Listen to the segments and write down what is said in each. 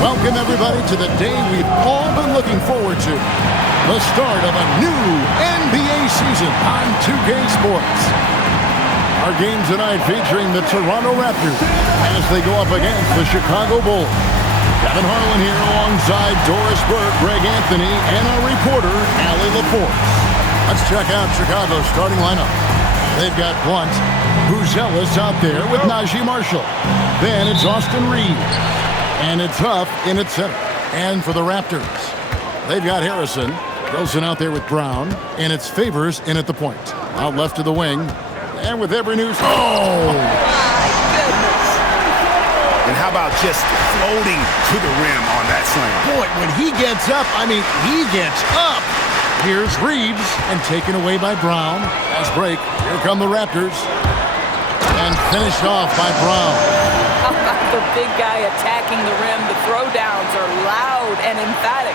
Welcome, everybody, to the day we've all been looking forward to. The start of a new NBA season on 2K Sports. Our game tonight featuring the Toronto Raptors as they go up against the Chicago Bulls. Kevin Harlan here alongside Doris Burke, Greg Anthony, and our reporter, Allie Laporte. Let's check out Chicago's starting lineup. They've got Blunt, Buzelis out there with Najee Marshall. Then it's Austin Reeves. And it's Huff in its center. And for the Raptors, they've got Harrison. Wilson out there with Brown. And it's Favors in at the point. Out left to the wing. And with every news... Oh! My goodness. And how about just floating to the rim on that slam? Boy, when he gets up, he gets up. Here's Reeves. And taken away by Brown. Fast break. Here come the Raptors. And finished off by Brown. How about the big guy attacking the rim? The throwdowns are loud and emphatic.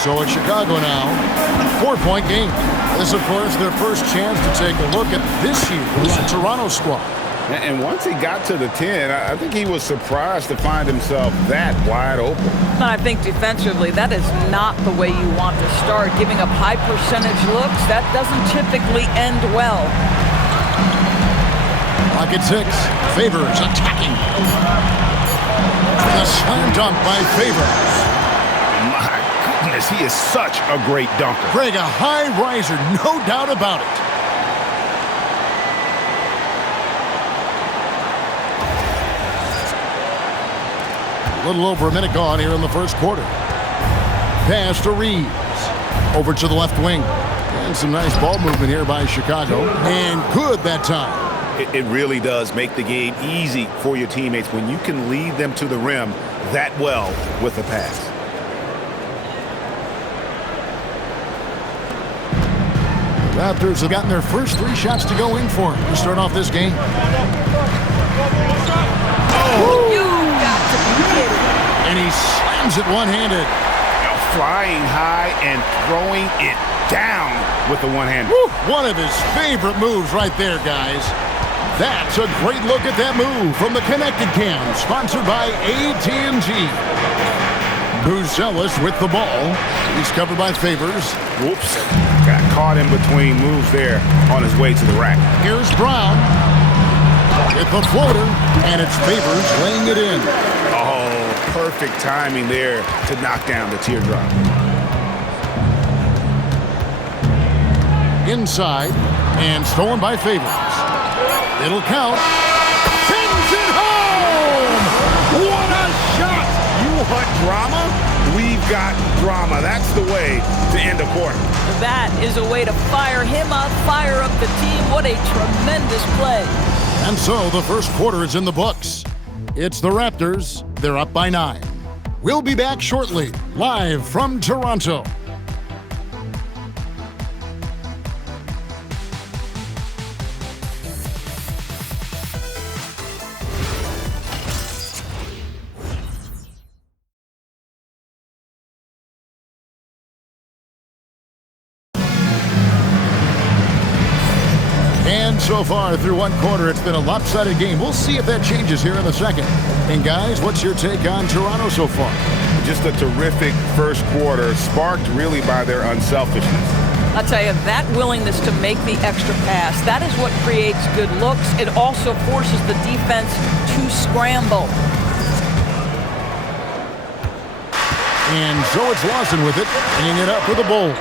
So it's Chicago now, 4-point game. This, of course, their first chance to take a look at this year's Toronto squad. And once he got to the 10, I think he was surprised to find himself that wide open. I think defensively, that is not the way you want to start. Giving up high percentage looks, that doesn't typically end well. Clock at 6. Favors attacking. The slam dunk by Favors. My goodness, he is such a great dunker. Greg, a high riser, no doubt about it. A little over a minute gone here in the first quarter. Pass to Reeves. Over to the left wing. And some nice ball movement here by Chicago. And good that time. It really does make the game easy for your teammates when you can lead them to the rim that well with a pass. Raptors have gotten their first 3 shots to go in for them to start off this game. Oh, you got to be kidding. And he slams it one-handed. Now flying high and throwing it down with the one-hand. One of his favorite moves right there, guys. That's a great look at that move from the Connected Cam, sponsored by AT&T. Buzelis with the ball. He's covered by Favors. Whoops. Got caught in between moves there on his way to the rack. Here's Brown with the floater, and it's Favors laying it in. Oh, perfect timing there to knock down the teardrop. Inside, and stolen by Favors. It'll count. Sends it home! What a shot! You want drama? We've got drama. That's the way to end a quarter. That is a way to fire him up, fire up the team. What a tremendous play. And so the first quarter is in the books. It's the Raptors. They're up by 9. We'll be back shortly, live from Toronto. And so far through one quarter, it's been a lopsided game. We'll see if that changes here in the second. And guys, what's your take on Toronto so far? Just a terrific first quarter, sparked really by their unselfishness. I'll tell you, that willingness to make the extra pass, that is what creates good looks. It also forces the defense to scramble. And so it's Lawson with it, bringing it up for the Bulls.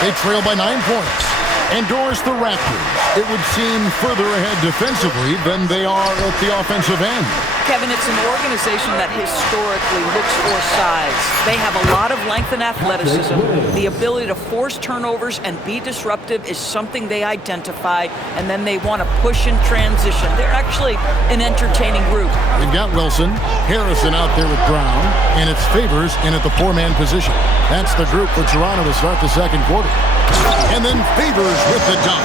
They trail by 9 points. Endorse the Raptors. It would seem further ahead defensively than they are at the offensive end. Kevin, it's an organization that historically looks for size. They have a lot of length and athleticism. The ability to force turnovers and be disruptive is something they identify, and then they want to push in transition. They're actually an entertaining group. They've got Wilson, Harrison out there with Brown, and it's Favors in at the 4-man position. That's the group for Toronto to start the second quarter. And then Favors with the dunk.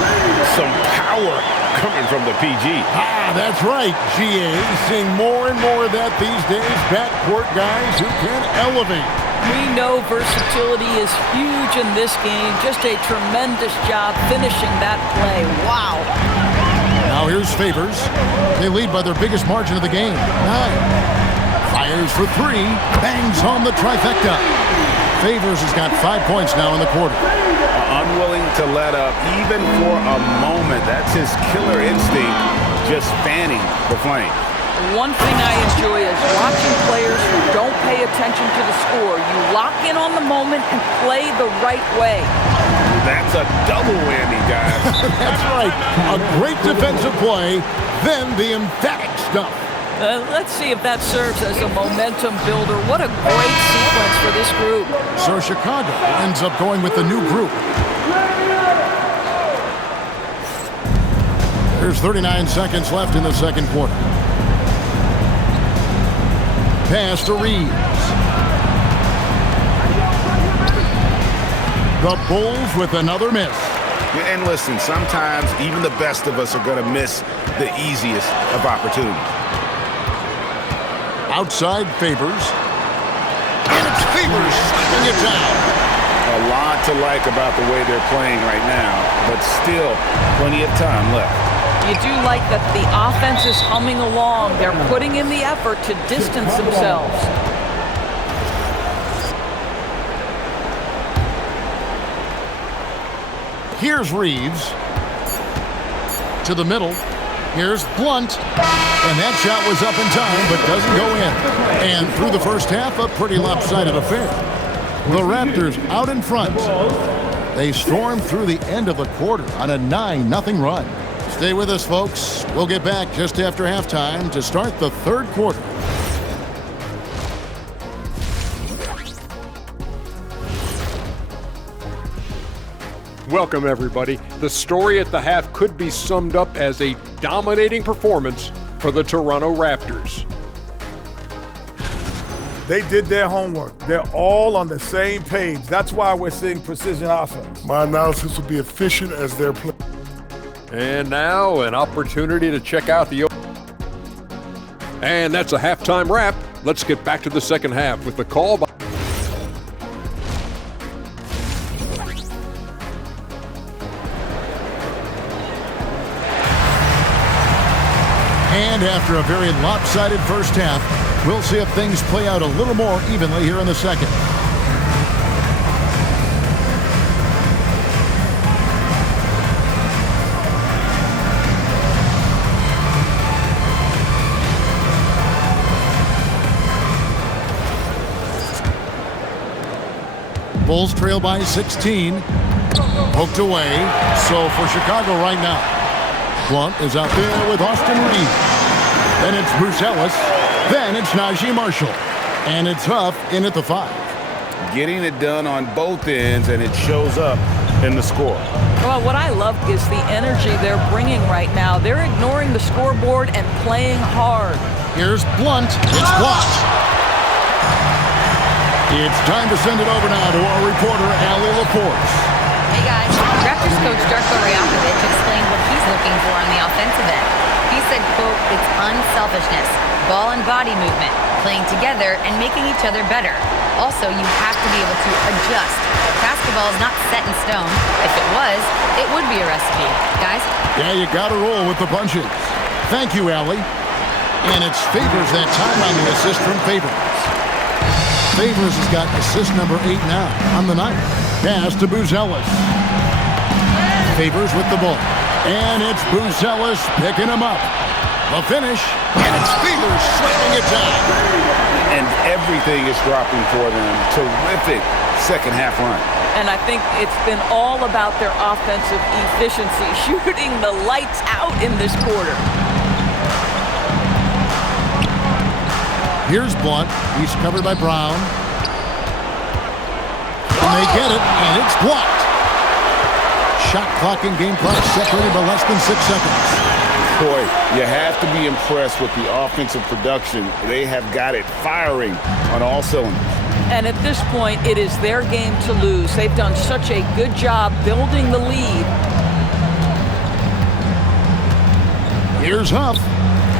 Some power coming from the PG. That's right, GA. Seeing more and more of that these days. Backcourt guys who can elevate. We know versatility is huge in this game. Just a tremendous job finishing that play. Wow. Now here's Favors. They lead by their biggest margin of the game, 9. Fires for 3. Bangs home the trifecta. Favors has got 5 points now in the quarter. Unwilling to let up even for a moment. That's his killer instinct, just fanning the flame. One thing I enjoy is watching players who don't pay attention to the score. You lock in on the moment and play the right way. That's a double whammy, guys. That's right. A great defensive play, then the emphatic stuff. Let's see if that serves as a momentum builder. What a great sequence for this group. So Chicago ends up going with the new group. There's 39 seconds left in the second quarter. Pass to Reeves. The Bulls with another miss. And listen, sometimes even the best of us are going to miss the easiest of opportunities. Outside Favors. And it's Favors slapping it down. A lot to like about the way they're playing right now, but still plenty of time left. You do like that the offense is humming along. They're putting in the effort to distance themselves. Here's Reeves. To the middle. Here's Blunt. And that shot was up in time, but doesn't go in. And through the first half, a pretty lopsided affair. The Raptors out in front. They storm through the end of the quarter on a 9-0 run. Stay with us, folks. We'll get back just after halftime to start the third quarter. Welcome, everybody. The story at the half could be summed up as a dominating performance for the Toronto Raptors. They did their homework. They're all on the same page. That's why we're seeing precision offense. My analysis would be efficient as they're playing. And now an opportunity to check out the... And that's a halftime wrap. Let's get back to the second half with the call by... And after a very lopsided first half, we'll see if things play out a little more evenly here in the second. Bulls trail by 16. Poked away. So for Chicago right now, Blunt is out there with Austin Reeves. Then it's Bruce Ellis. Then it's Najee Marshall. And it's Huff in at the 5. Getting it done on both ends, and it shows up in the score. Well, what I love is the energy they're bringing right now. They're ignoring the scoreboard and playing hard. Here's Blunt. It's blocked. It's time to send it over now to our reporter, Allie Laporte. Hey guys, Raptors coach Darko Rajakovic explained what he's looking for on the offensive end. He said, quote, it's unselfishness, ball and body movement, playing together and making each other better. Also, you have to be able to adjust Basketball is not set in stone. If it was, it would be a recipe. Guys? Yeah, you got to roll with the punches. Thank you, Allie. And it's Favors that time on the assist from Favors. Favors has got assist number 8 now on the night. Pass to Buzelis. Favors with the ball. And it's Buzelis picking him up. The finish, and it's Favors slamming it down. And everything is dropping for them. Terrific second half run. And I think it's been all about their offensive efficiency, shooting the lights out in this quarter. Here's Blunt. He's covered by Brown. And they get it, and it's blocked. Shot clock and game clock separated by less than 6 seconds. Boy, you have to be impressed with the offensive production. They have got it firing on all cylinders. And at this point, it is their game to lose. They've done such a good job building the lead. Here's Huff.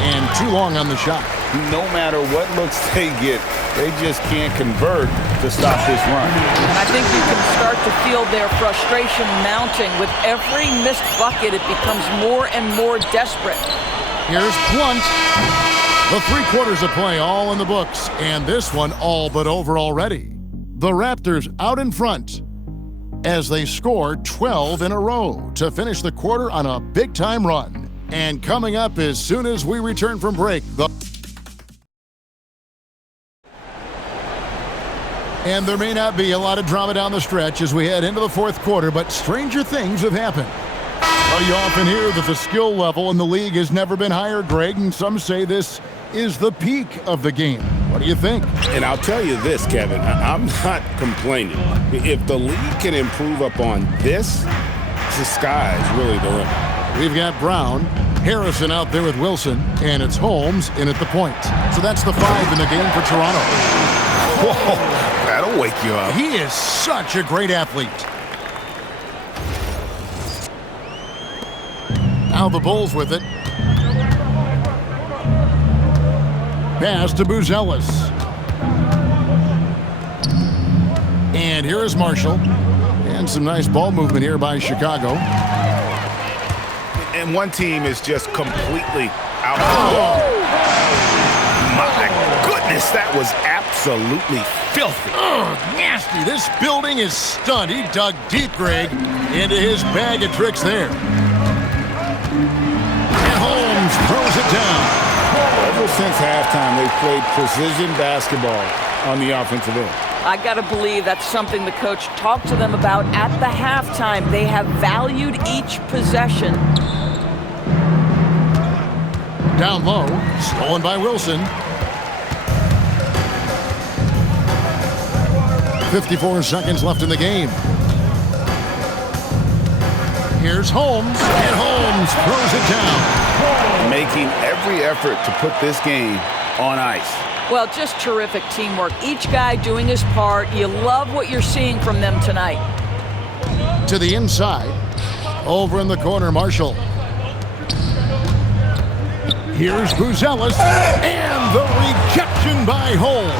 And too long on the shot. No matter what looks they get, they just can't convert to stop this run. And I think you can start to feel their frustration mounting. With every missed bucket, it becomes more and more desperate. Here's Blunt. The 3 quarters of play all in the books, and this one all but over already. The Raptors out in front as they score 12 in a row to finish the quarter on a big-time run. And coming up as soon as we return from break, and there may not be a lot of drama down the stretch as we head into the 4th quarter, but stranger things have happened. You often hear that the skill level in the league has never been higher, Greg, and some say this is the peak of the game. What do you think? And I'll tell you this, Kevin, I'm not complaining. If the league can improve upon this, the sky's really the limit. We've got Brown, Harrison out there with Wilson, and it's Holmes in at the point. So that's the 5 in the game for Toronto. Whoa, that'll wake you up. He is such a great athlete. Now the Bulls with it. Pass to Buzelis. And here is Marshall. And some nice ball movement here by Chicago. And one team is just completely out of the ball. My goodness, that was absolutely filthy. Nasty. This building is stunned. He dug deep, Greg, into his bag of tricks there. And Holmes throws it down. Ever since halftime, they've played precision basketball on the offensive end. I got to believe that's something the coach talked to them about at the halftime. They have valued each possession. Down low, stolen by Wilson. 54 seconds left in the game. Here's Holmes, and Holmes throws it down. Making every effort to put this game on ice. Well, just terrific teamwork. Each guy doing his part. You love what you're seeing from them tonight. To the inside. Over in the corner, Marshall. Here's Buzelis. And the rejection by Holmes.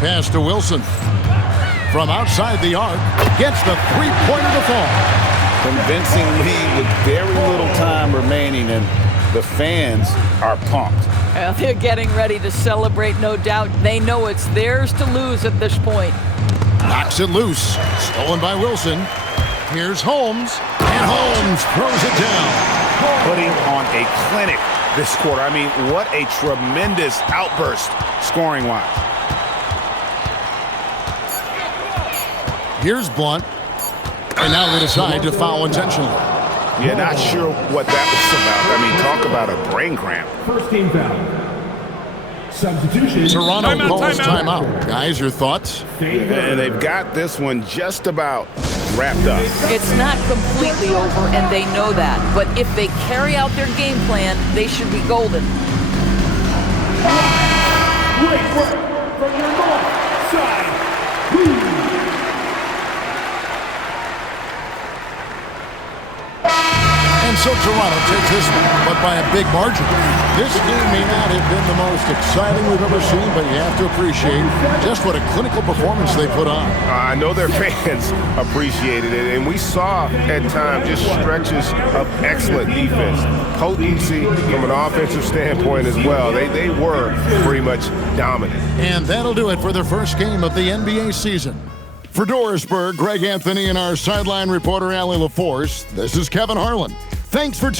Pass to Wilson. From outside the arc. Gets the three-pointer to fall. Convincing lead with very little time remaining, and the fans are pumped. Well, they're getting ready to celebrate, no doubt. They know it's theirs to lose at this point. Knocks it loose. Stolen by Wilson. Here's Holmes. And Holmes throws it down. Putting on a clinic this quarter. I mean, what a tremendous outburst scoring-wise. Here's Blunt. And now they decide to foul intentionally. Yeah, not sure what that was about. I mean, talk about a brain cramp. First team foul. Substitution. Toronto calls timeout. Guys, your thoughts? And they've got this one just about wrapped up. It's not completely over, and they know that. But if they carry out their game plan, they should be golden. Great work from your north side. so Toronto takes this one, but by a big margin. This game may not have been the most exciting we've ever seen, but you have to appreciate just what a clinical performance they put on. I know their fans appreciated it, and we saw at times just stretches of excellent defense. Potency from an offensive standpoint as well. They were pretty much dominant. And that'll do it for the first game of the NBA season. For Dorisburg, Greg Anthony and our sideline reporter, Allie LaForce, this is Kevin Harlan. Thanks for